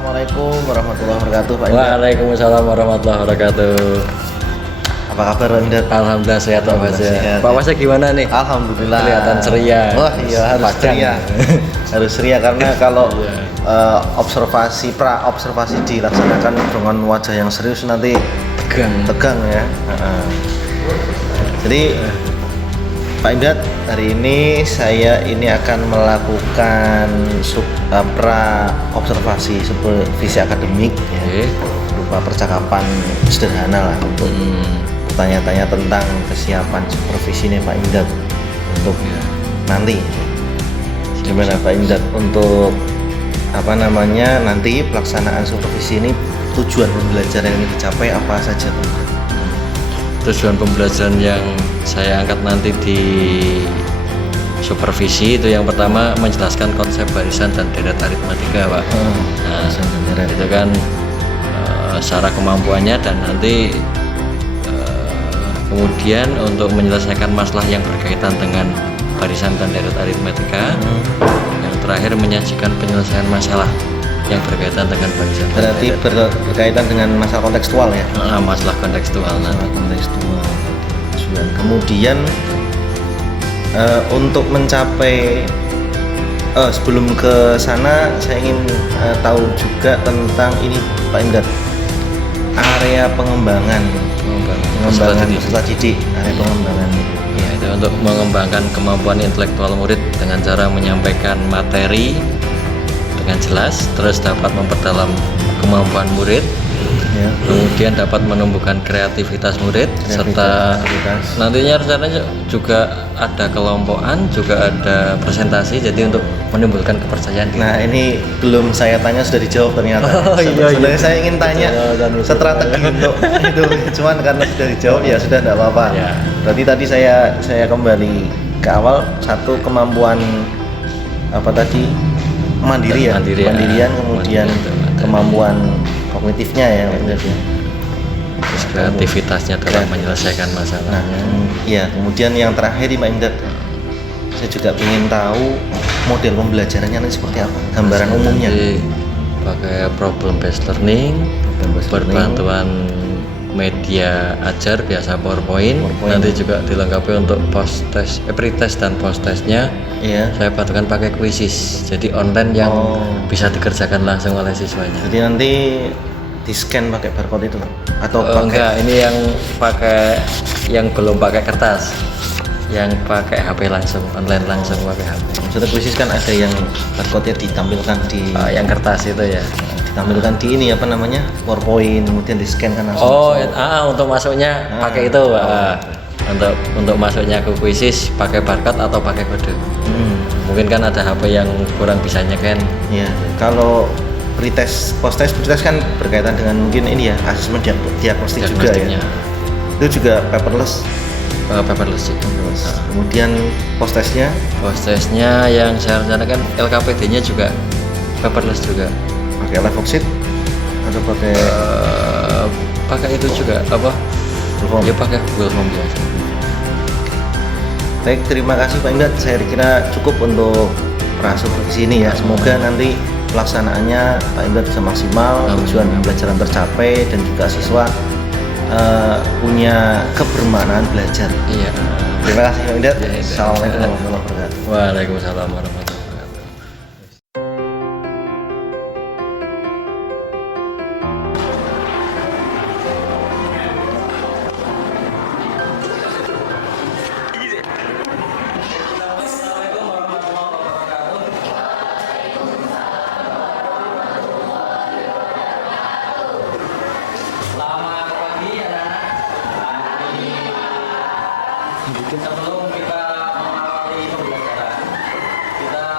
Assalamualaikum warahmatullahi wabarakatuh, Pak Indah. Waalaikumsalam warahmatullahi wabarakatuh. Apa kabar, Pak Indah? Alhamdulillah sehat Pak Mas. Sehat, Pak Mas gimana nih? Alhamdulillah. Kelihatan ceria. Wah iya, harus Padang. ceria. Harus ceria karena kalau observasi dilaksanakan dengan wajah yang serius nanti tegang ya. Jadi Pak Imdat, hari ini saya akan melakukan pra observasi supervisi akademik ya, berupa percakapan sederhana lah untuk tanya-tanya tentang kesiapan supervisi ini Pak Imdat untuk nanti. Gimana Pak Imdat untuk nanti pelaksanaan supervisi ini, tujuan pembelajaran yang dicapai apa saja Pak Imdat? Tujuan pembelajaran yang saya angkat nanti di supervisi itu yang pertama menjelaskan konsep barisan dan deret aritmatika Pak. Nah, itu kan secara kemampuannya dan nanti kemudian untuk menyelesaikan masalah yang berkaitan dengan barisan dan deret aritmatika. Yang terakhir menyajikan penyelesaian masalah yang berkaitan dengan barisan. Berarti berkaitan dengan masalah kontekstual ya? Masalah kontekstual nanti. Kontekstual. Kemudian untuk mencapai sebelum ke sana saya ingin tahu juga tentang ini Pak Imdat, area pengembangan peserta didik, area pengembangan. Ya, itu untuk mengembangkan kemampuan intelektual murid dengan cara menyampaikan materi dengan jelas, terus dapat memperdalam kemampuan murid, ya. Kemudian dapat menumbuhkan kreativitas murid, serta nantinya rencananya juga ada kelompokan, juga ada presentasi, jadi untuk menimbulkan kepercayaan diri. Nah ini belum saya tanya sudah dijawab ternyata. Sebenarnya saya ingin tanya strategi untuk itu, cuman karena sudah dijawab ya sudah, tidak apa-apa. Ya. Berarti tadi saya kembali ke awal, satu kemampuan mandirian, kemudian kemampuan kognitifnya ya, terus kreativitasnya dalam menyelesaikan masalah. Iya, kemudian yang terakhir Pak Imdat, saya juga ingin tahu model pembelajarannya nanti seperti apa, gambaran umumnya. Pakai problem based learning, berbantuan media ajar biasa PowerPoint. Nanti juga dilengkapi untuk post test, pre-test dan post testnya. Iya. Saya padukan pakai quizzes, jadi online yang bisa dikerjakan langsung oleh siswanya. Jadi nanti di scan pakai barcode itu atau pakai? Enggak, ini yang belum pakai kertas, yang pakai HP langsung, online langsung pakai HP. Maksudnya quizzes kan ada yang barcode-nya ditampilkan di yang kertas itu ya. Ditampilkan di ini PowerPoint, kemudian di scan kan langsung. Untuk masuknya pakai itu. Untuk masuknya ke quizzes pakai barcode atau pakai kode. Mungkin kan ada HP yang kurang bisa nyekan. Iya. Kalau pretest, post test kan berkaitan dengan mungkin ini ya, asesmen diagnostik juga ya. Itu juga paperless. Paperless juga. Kemudian post testnya yang saya rencanakan LKPD-nya juga paperless juga. Pakai live sheet atau pakai itu juga ya pakai Google Form biasa. Baik, terima kasih Pak Imdat, saya kira cukup untuk supervisi ini ya. Semoga nanti pelaksanaannya Pak Imdat bisa maksimal, tujuan pembelajaran tercapai, dan juga siswa punya kebermaknaan belajar. Iya. Terima kasih Pak Imdat. Assalamualaikum warahmatullahi wabarakatuh. Waalaikumsalam warahmatullahi wabarakatuh. Sebelum kita mengawali pembelajaran, kita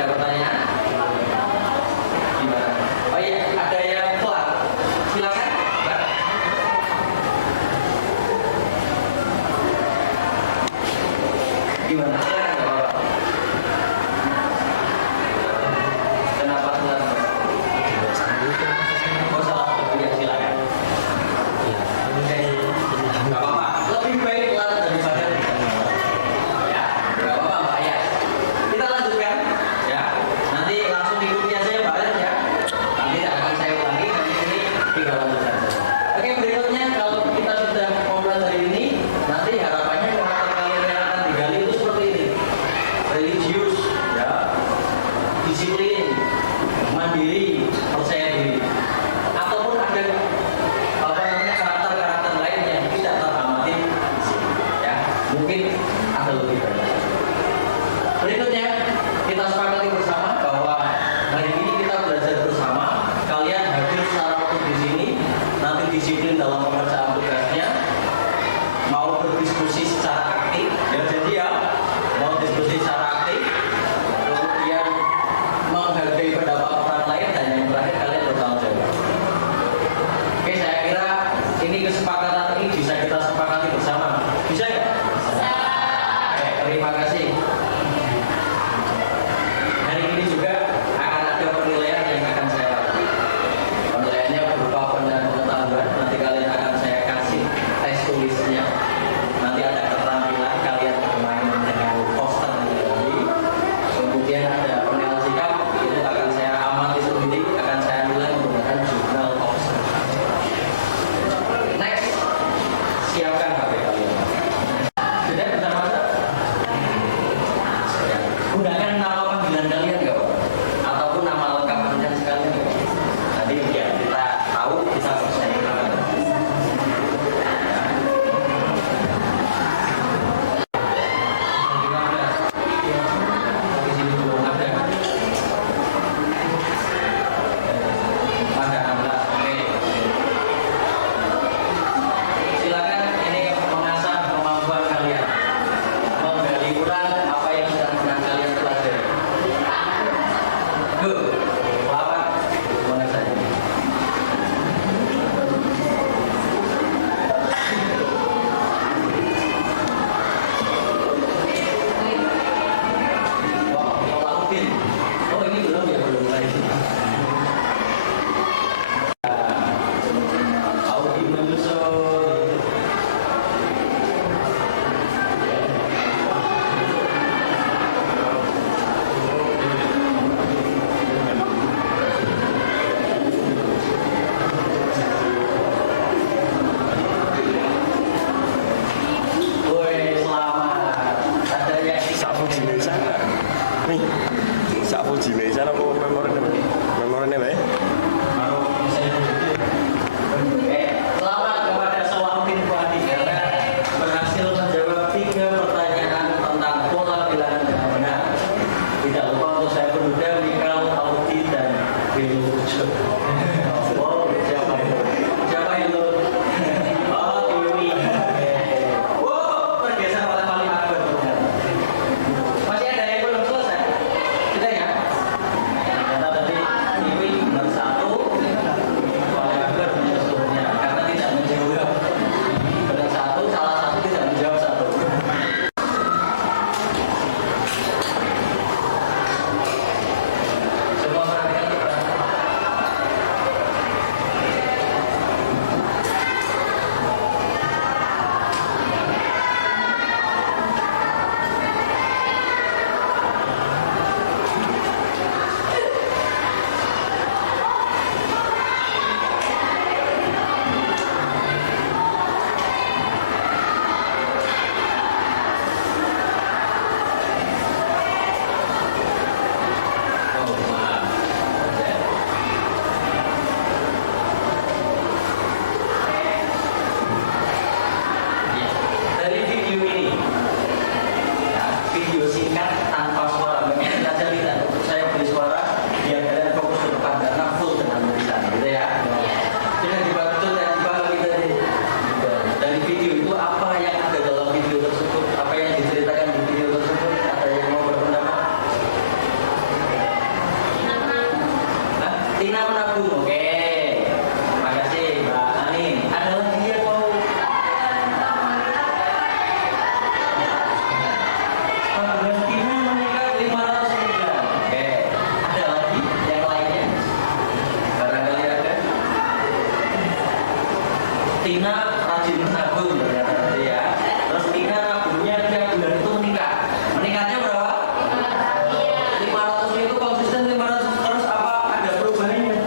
ada pertanyaan? Gimana? Oh iya, ada yang kelar. Silakan, Mbak. Gimana? Silakan, Bapak. Kenapa telat? Oh, salah satu ya, silakan. Nggak apa-apa. Lebih baik telat daripada ya, nggak apa-apa, Mbak ya. Kita lanjutkan ya. Nanti langsung ikuti aja ya, Mbak ya. Nanti akan saya ulangi, nanti ini tinggal lanjutkan saja. Oke, berikutnya kalau kita sudah mempelajari ini, nanti harapannya karakter kalian yang akan digali itu seperti ini. Religius, ya, disiplin, mandiri, percaya diri, ataupun ada apa namanya karakter-karakter lain yang tidak teramati di sini, ya. Mungkin ada lebih banyak. Berikutnya kita sepakati bersama bahwa hari ini kita belajar bersama. Kalian hadir secara utuh di sini, nanti disiplin dalam pengerjaan tugasnya, mau berdiskusi secara aktif, ya jadi ya mau diskusi secara aktif, kemudian menghargai pendapat orang lain, dan yang terakhir kalian bertanggung jawab. Oke, saya kira ini kesepakatan ini bisa kita sepakati bersama. Bisa ya? Bisa. Oke, terima kasih. Hari ini juga akan ada penilaian yang akan saya lakukan. Penilaiannya berupa pengetahuan. Nanti kalian akan saya kasih tes tulisnya. Nanti ada keterampilan kalian bermain dengan poster lagi. Kemudian ada penilaian sikap, itu akan saya amati sendiri, akan saya nilai menggunakan jurnal poster. Next, siapkan HP kalian. Sudah bisa masuk? Gunakan nama panggilan kalian nggak Pak? Ataupun nama lengkap kalian sekalian nggak Pak? Nanti biar kita tahu bisa percaya. Di sini belum ada. Ada 16. Oke. Silakan ini mengasah kemampuan kalian, menggali ulang apa yang sudah pernah kalian pelajari. Go, lawan mana saja. Wow, Lautin. Oh ini belum ya, belum lagi. Audi menyusul. Woi, selamat. Ada yang Sapu Jimesan nih, sapu Jimesan apa memorinya baik? Selamat kepada Salahuddin Fuadi karena berhasil menjawab 3 pertanyaan tentang pola bilangan dengan benar. Tidak lupa untuk saya pemuda Mikal, Audi, dan Bilu. Wow, siapa itu? Siapa itu? Oh, Tiwi. Wow, tergeser oleh paling akbar. Masih ada yang belum selesai? Sudah ya? Ternyata tadi Tiwi baru nabung. Oke. Terima kasih Mbak Anin. Ada lagi yang mau? Tina menikah 500 miliar. Oke. Ada lagi yang lainnya? Barangkali ada. Tina rajin menabung ternyata ya. Terus Tina nabungnya tiap bulan itu menikah. Menikahnya berapa? 500 itu konsisten 500 terus apa ada perubahannya?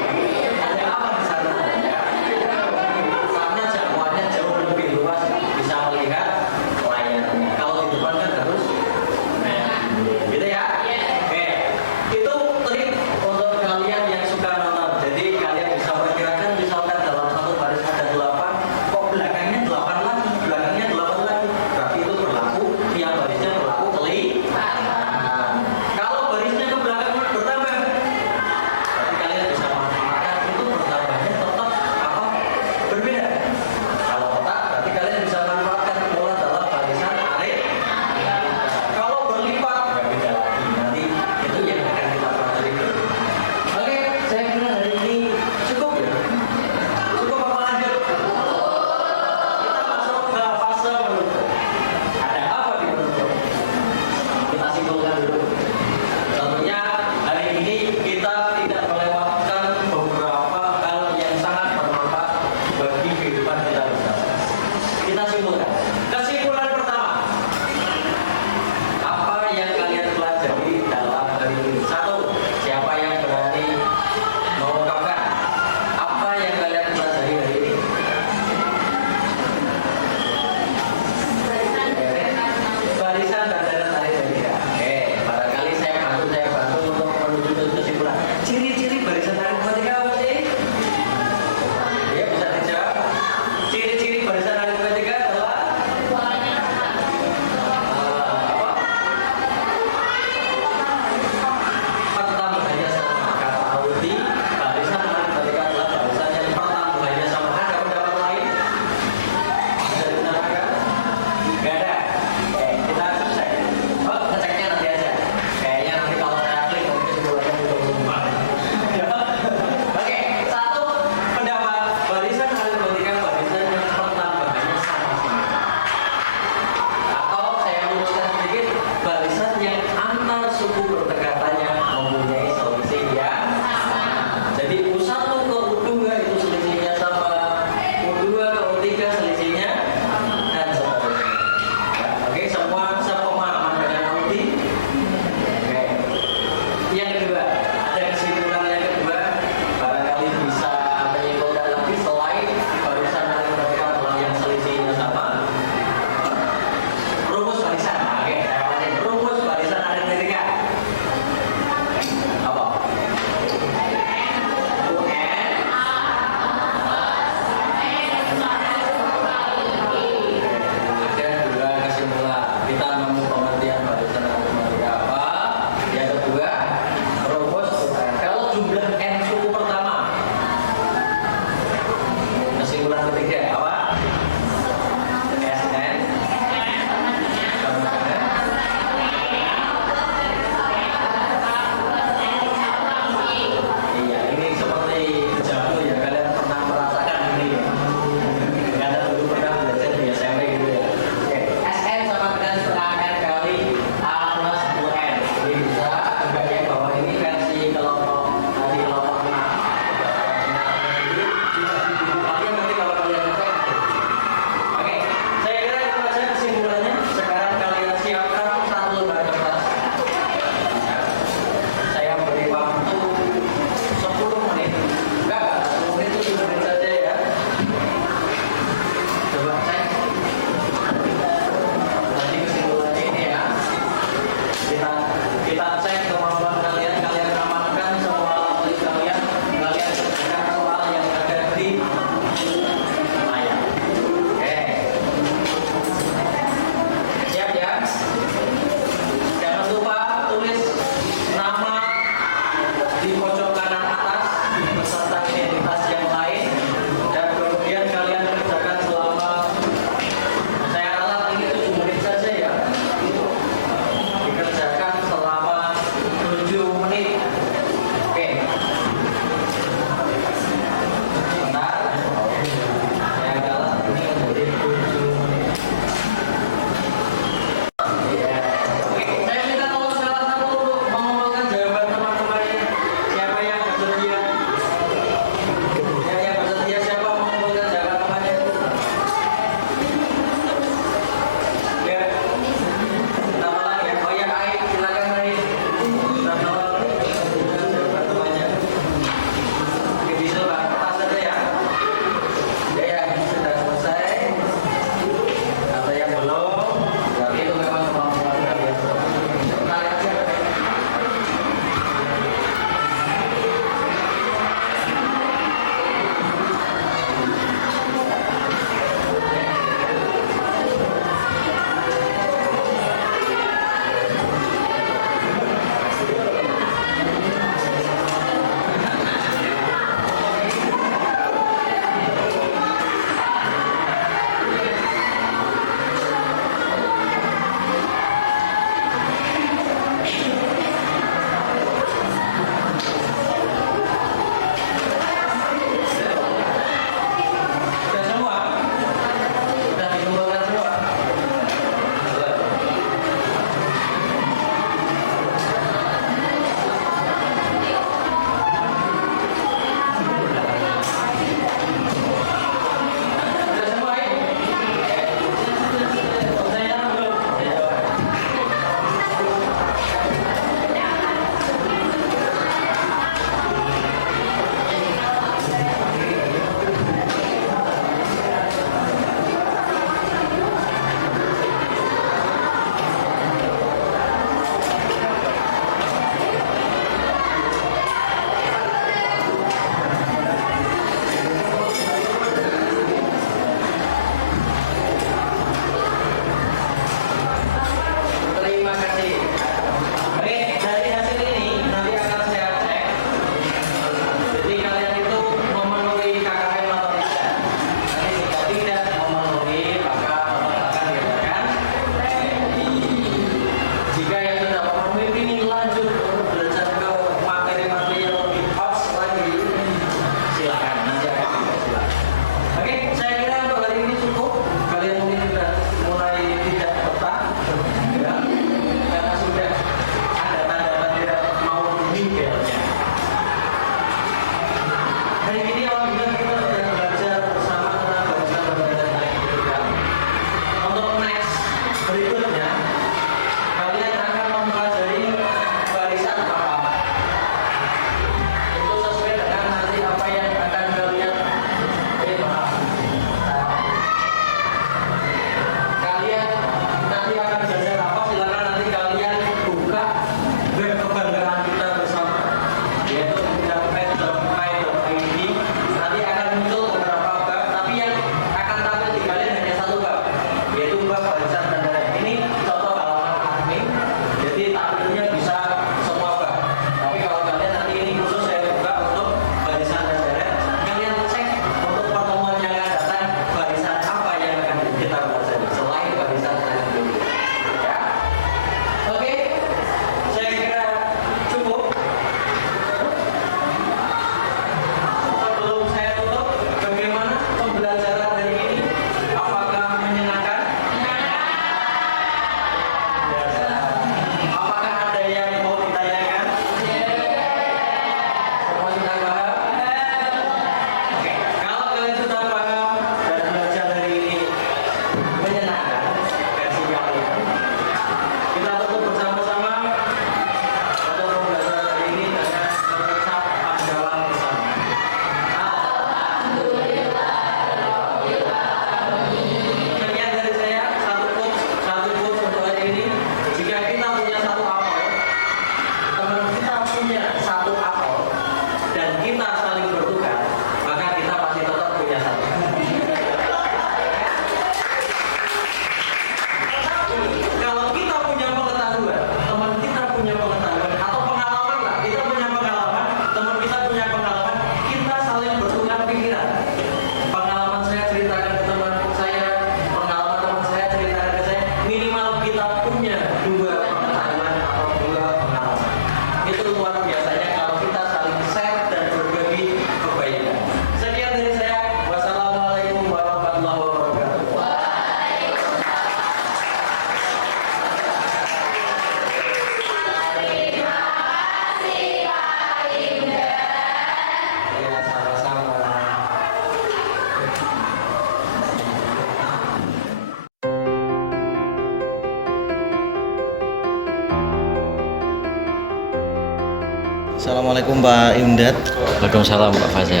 Assalamualaikum Pak Imdad. Waalaikumsalam Pak Faza.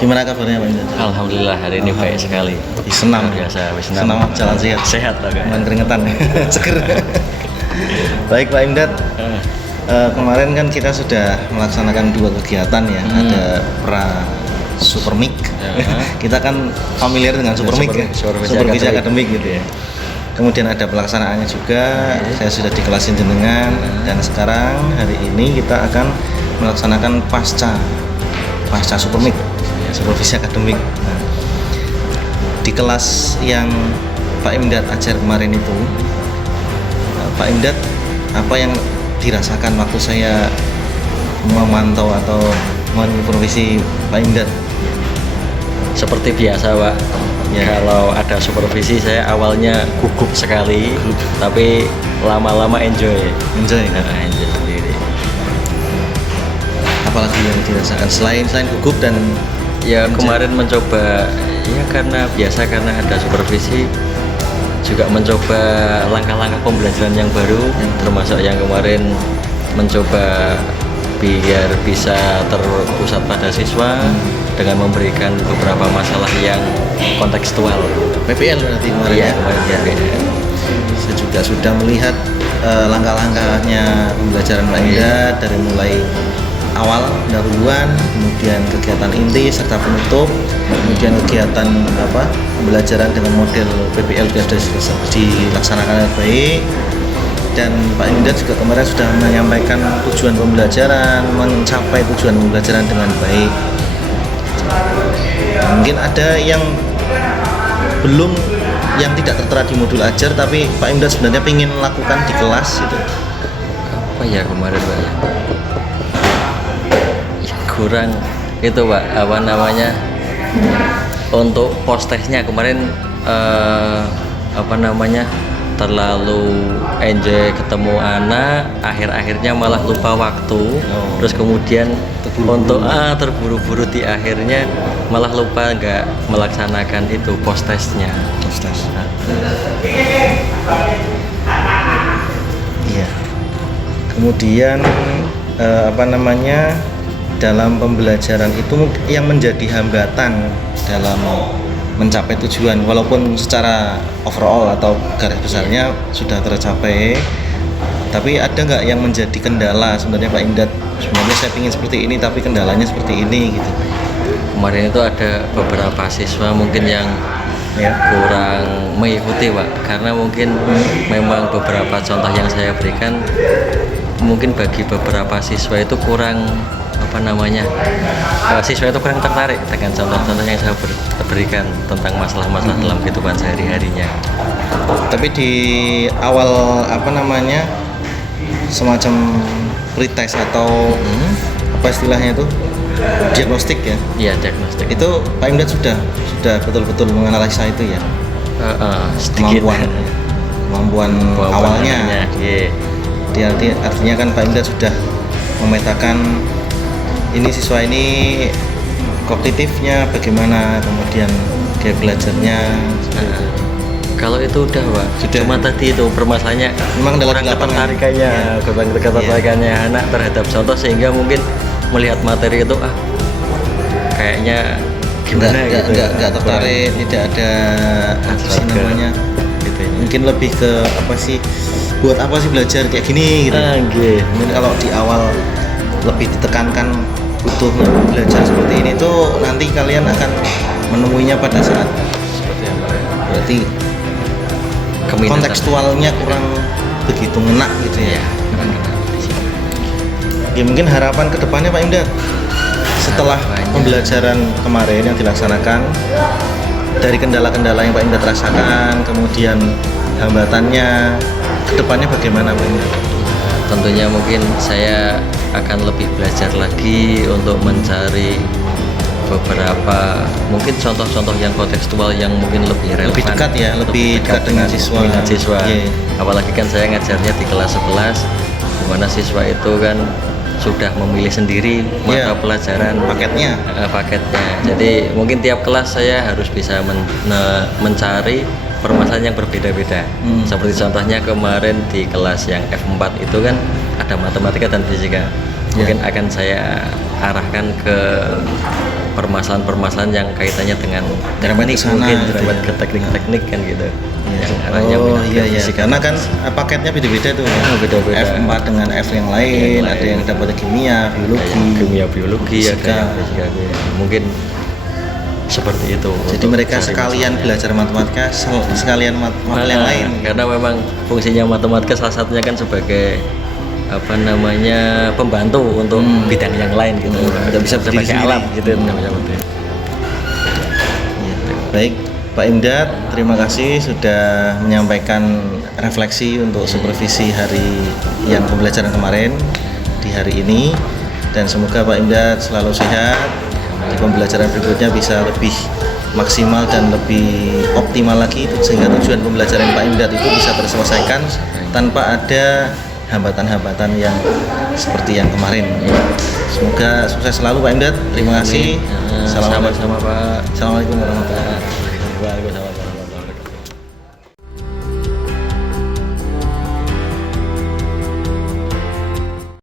Gimana kabarnya Pak Imdad? Alhamdulillah hari ini baik sekali. Senam Luar biasa, senam jalan sehat. Sehat Pak. Cuman keringetan, seger. Baik Pak Imdad. Kemarin kan kita sudah melaksanakan 2 kegiatan ya. Ada pra Supermic. Kita kan familiar dengan Supermic ya. Supervisi akademik gitu ya. Kemudian ada pelaksanaannya juga. Saya sudah di kelas jenengan dan sekarang hari ini kita akan melaksanakan pasca Supermic, supervisi akademik. Nah, di kelas yang Pak Imdad ajar kemarin itu, Pak Imdad apa yang dirasakan waktu saya memantau atau mensupervisi Pak Imdad? Seperti biasa Pak, kalau ada supervisi saya awalnya gugup sekali, tapi lama-lama enjoy sendiri. Apalagi yang dirasakan selain gugup dan ya kemarin mencoba ya karena ada supervisi, juga mencoba langkah-langkah pembelajaran yang baru, termasuk yang kemarin mencoba biar bisa terpusat pada siswa dengan memberikan beberapa masalah yang kontekstual. PPL berarti kemarin ya? Kemarin. Saya juga sudah melihat langkah-langkahnya pembelajaran Pak Imdad dari mulai awal pendahuluan, kemudian kegiatan inti serta penutup, kemudian kegiatan pembelajaran dengan model PPL sudah dilaksanakan dengan baik. Dan Pak Imdad juga kemarin sudah menyampaikan tujuan pembelajaran, mencapai tujuan pembelajaran dengan baik. Mungkin ada yang belum, yang tidak tertera di modul ajar, tapi Pak Imdad sebenarnya ingin melakukan di kelas itu. Apa ya kemarin Pak ya? Kurang itu Pak, untuk post testnya kemarin terlalu enjoy ketemu anak, akhirnya malah lupa waktu. Terus kemudian terburu-buru di akhirnya malah lupa nggak melaksanakan itu post testnya. Iya. Kemudian dalam pembelajaran itu yang menjadi hambatan dalam mencapai tujuan, walaupun secara overall atau garis besarnya sudah tercapai, tapi ada nggak yang menjadi kendala sebenarnya Pak Imdad? Sebenarnya saya ingin seperti ini tapi kendalanya seperti ini gitu. Kemarin itu ada beberapa siswa mungkin yang kurang mengikuti Pak, karena mungkin memang beberapa contoh yang saya berikan mungkin bagi beberapa siswa itu kurang siswa itu kurang tertarik dengan contoh-contoh yang saya berikan tentang masalah-masalah dalam kehidupan sehari-harinya. Tapi di awal semacam pretest atau apa istilahnya itu, diagnostik ya? Iya, diagnostik. Itu Pak Imdad sudah betul-betul menganalisa itu ya? Kemampuan awalnya. Artinya kan Pak Imdad sudah memetakan ini siswa ini kognitifnya bagaimana, kemudian gaya belajarnya. Kalau itu udah Pak, cuma tadi itu permasalahannya memang dalam ketertarikannya anak terhadap contoh, sehingga mungkin melihat materi itu kayaknya gimana nggak tertarik, tidak ada gitu. Mungkin lebih ke buat apa sih belajar kayak gini gitu. Mungkin kalau di awal lebih ditekankan butuh belajar seperti ini tuh, nanti kalian akan menemuinya pada saat berarti kontekstualnya kurang begitu ngena gitu ya. Ya mungkin harapan kedepannya Pak Imdad setelah pembelajaran kemarin yang dilaksanakan, dari kendala-kendala yang Pak Imdad rasakan, kemudian hambatannya, kedepannya bagaimana Pak Imdad? Tentunya mungkin saya akan lebih belajar lagi untuk mencari beberapa mungkin contoh-contoh yang kontekstual yang mungkin lebih relevan, lebih dekat ya, lebih dekat dengan siswa. Apalagi kan saya ngajarnya di kelas 11, di mana siswa itu kan sudah memilih sendiri mata pelajaran paketnya. Jadi mungkin tiap kelas saya harus bisa mencari permasalahan yang berbeda-beda. Seperti contohnya kemarin di kelas yang F4 itu kan ada matematika dan fisika. mungkin akan saya arahkan ke permasalahan-permasalahan yang kaitannya dengan Nyerempet teknik, ke sana mungkin gitu nyerempet ya. ke teknik-teknik kan gitu. Iya. Yang arahnya Oh minat ke iya iya, fisika. karena kan paketnya beda-beda tuh. Oh, beda-beda. F4 dengan F yang lain, Yang ada lain. yang dapat kimia, biologi, Kayak kimia biologi ya fisika. kayak fisika mungkin seperti itu. Jadi untuk mereka cari sekalian masalahnya. belajar matematika, sekalian mata yang lain. Karena memang fungsinya matematika salah satunya kan sebagai apa namanya pembantu untuk bidang yang lain gitu. Nggak bisa berdiri sebagai sendiri. alat gitu. Nggak bisa berdiri. Baik, Pak Imdad, terima kasih sudah menyampaikan refleksi untuk supervisi hari yang pembelajaran kemarin di hari ini, dan semoga Pak Imdad selalu sehat, di pembelajaran berikutnya bisa lebih maksimal dan lebih optimal lagi sehingga tujuan pembelajaran Pak Imdad itu bisa terselesaikan tanpa ada hambatan-hambatan yang seperti yang kemarin. Semoga sukses selalu Pak Imdad. Terima kasih. Sama-sama Pak. Assalamualaikum warahmatullahi wabarakatuh. Waalaikumsalam.